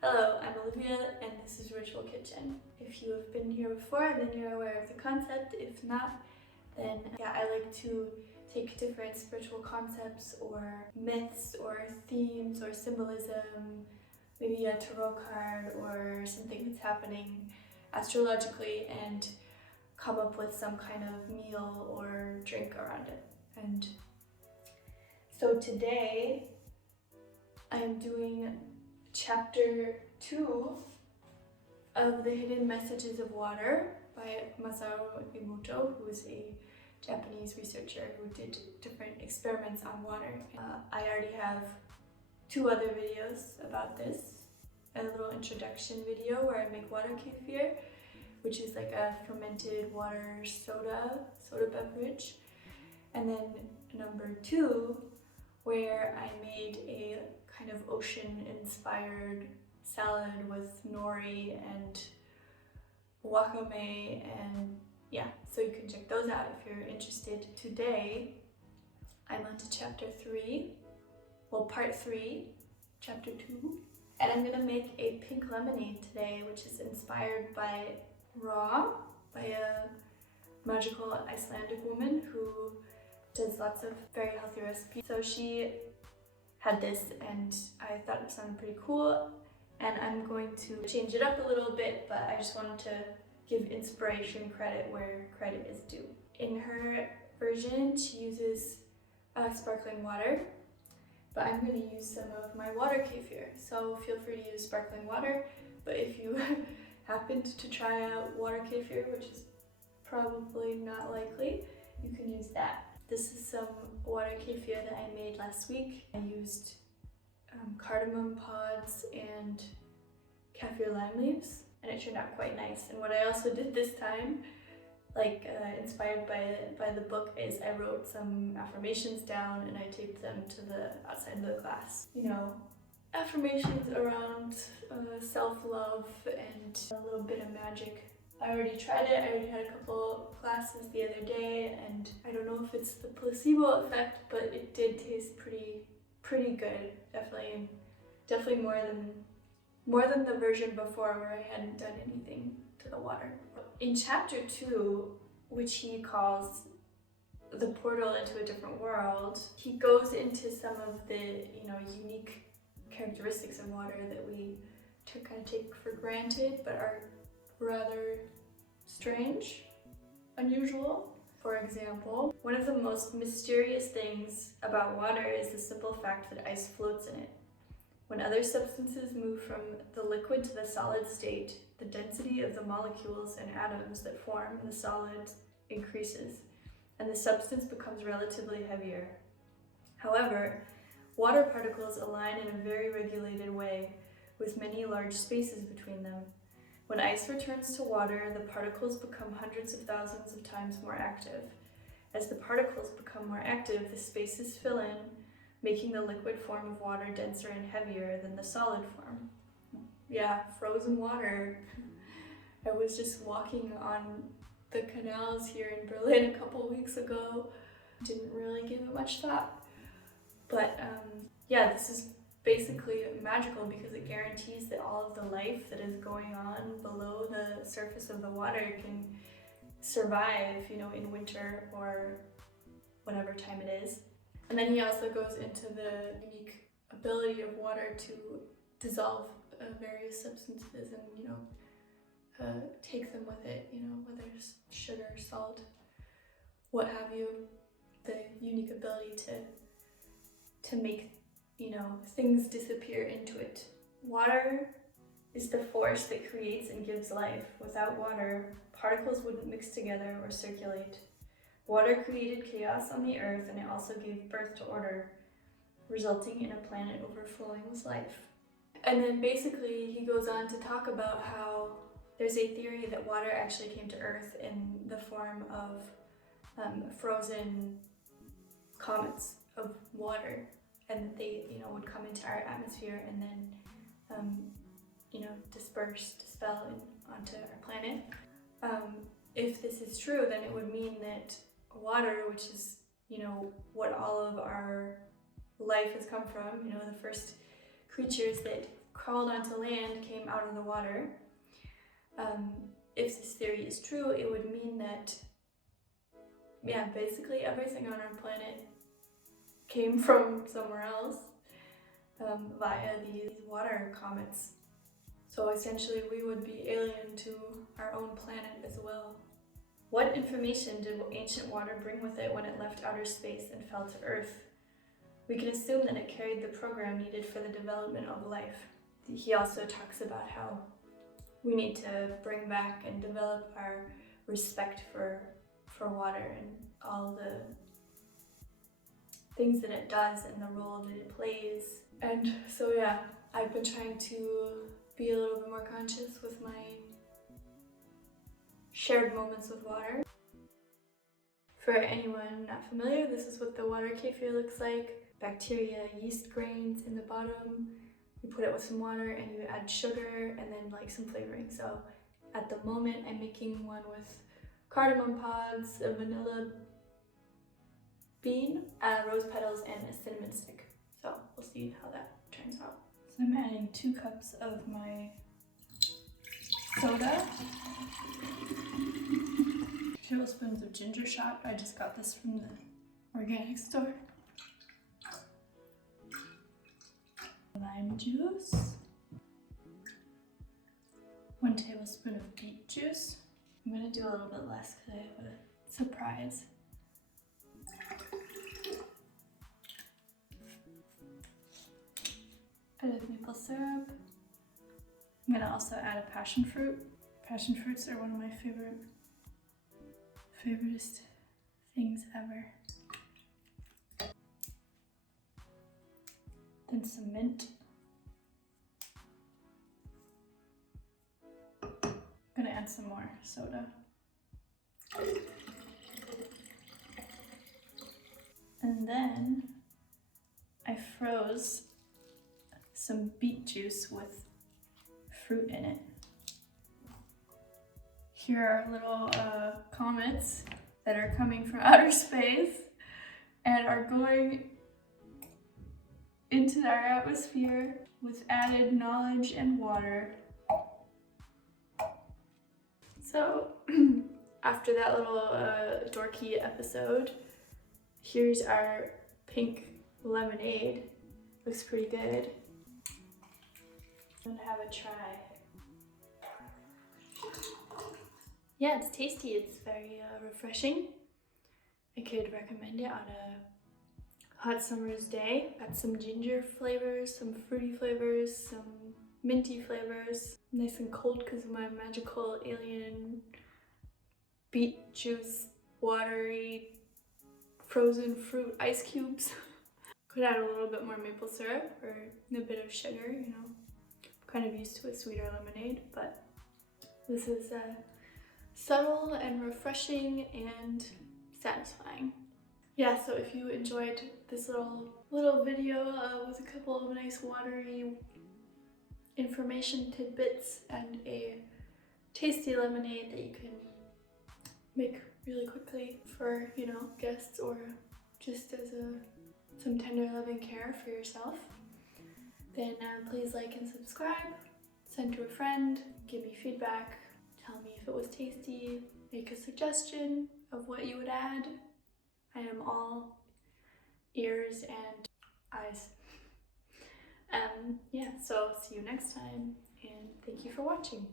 Hello, I'm Olivia and this is Ritual Kitchen. If you have been here before, then you're aware of the concept. If not, then I like to take different spiritual concepts or myths or themes or symbolism, maybe a tarot card or something that's happening astrologically, and come up with some kind of meal or drink around it. And so today I am doing Chapter 2 of The Hidden Messages of Water by Masaru Emoto, who is a Japanese researcher who did different experiments on water. I already have 2 other videos about this. A little introduction video where I make water kefir, which is like a fermented water soda beverage. And then number 2, where I made a kind of ocean-inspired salad with nori and wakame, and so you can check those out if you're interested. Today, I'm on to chapter 3, part 3, chapter 2, and I'm gonna make a pink lemonade today, which is inspired by Ra, by a magical Icelandic woman who does lots of very healthy recipes. So she had this and I thought it sounded pretty cool, and I'm going to change it up a little bit, but I just wanted to give inspiration credit where credit is due. In her version, she uses sparkling water, but I'm going to use some of my water kefir. So feel free to use sparkling water, but if you happened to try out water kefir, which is probably not likely, you can use that. This is some water kefir that I made last week. I used cardamom pods and kaffir lime leaves, and it turned out quite nice. And what I also did this time, inspired by the book, is I wrote some affirmations down and I taped them to the outside of the glass. You know, affirmations around self-love and a little bit of magic. I already tried it. I already had a couple classes the other day, and I don't know if it's the placebo effect, but it did taste pretty good. Definitely more than the version before where I hadn't done anything to the water. In chapter 2, which he calls the portal into a different world, he goes into some of the unique characteristics of water that we kind of take for granted, but are rather strange, unusual. For example, one of the most mysterious things about water is the simple fact that ice floats in it. When other substances move from the liquid to the solid state, the density of the molecules and atoms that form the solid increases, and the substance becomes relatively heavier. However, water particles align in a very regulated way, with many large spaces between them. When ice returns to water, the particles become hundreds of thousands of times more active. As the particles become more active, the spaces fill in, making the liquid form of water denser and heavier than the solid form. Yeah, frozen water. I was just walking on the canals here in Berlin a couple weeks ago. Didn't really give it much thought. But this is basically magical because it guarantees that all of the life that is going on below the surface of the water can survive, in winter or whatever time it is. And then he also goes into the unique ability of water to dissolve various substances and, take them with it, whether it's sugar, salt, what have you. The unique ability to make things disappear into it. Water is the force that creates and gives life. Without water, particles wouldn't mix together or circulate. Water created chaos on the earth, and it also gave birth to order, resulting in a planet overflowing with life. And then basically he goes on to talk about how there's a theory that water actually came to earth in the form of frozen comets of water, and that they would come into our atmosphere and then dispel onto our planet. If this is true, then it would mean that water, which is what all of our life has come from, the first creatures that crawled onto land came out of the water. If this theory is true, it would mean that, yeah, basically everything on our planet came from somewhere else via these water comets. So essentially we would be alien to our own planet as well. What information did ancient water bring with it when it left outer space and fell to Earth? We can assume that it carried the program needed for the development of life. He also talks about how we need to bring back and develop our respect for water and all the things that it does and the role that it plays. And so yeah, I've been trying to be a little bit more conscious with my shared moments with water. For anyone not familiar, this is what the water kefir looks like. Bacteria, yeast grains in the bottom. You put it with some water and you add sugar and then like some flavoring. So at the moment I'm making one with cardamom pods, a vanilla bean, rose petals, and a cinnamon stick. So we'll see how that turns out. So I'm adding 2 cups of my soda. Tablespoons of ginger shot. I just got this from the organic store. Lime juice. 1 tablespoon of beet juice. I'm gonna do a little bit less because I have a surprise. Bit of maple syrup. I'm gonna also add a passion fruit. Passion fruits are one of my favoriteest things ever. Then some mint. I'm gonna add some more soda. And then I froze some beet juice with fruit in it. Here are little comets that are coming from outer space and are going into our atmosphere with added knowledge and water. So after that little dorky episode, here's our pink lemonade. Looks pretty good. I'm gonna have a try. Yeah, it's tasty. It's very refreshing. I could recommend it on a hot summer's day. Got some ginger flavors, some fruity flavors, some minty flavors. Nice and cold because of my magical alien beet juice, watery, frozen fruit ice cubes. Could add a little bit more maple syrup or a bit of sugar, you know. I'm kind of used to a sweeter lemonade, but this is subtle and refreshing and satisfying. Yeah, so if you enjoyed this little video with a couple of nice watery information tidbits and a tasty lemonade that you can make really quickly for, you know, guests or just as some tender loving care for yourself, then please like and subscribe, send to a friend, give me feedback, tell me if it was tasty, make a suggestion of what you would add. I am all ears and eyes. Yeah, so see you next time, and thank you for watching.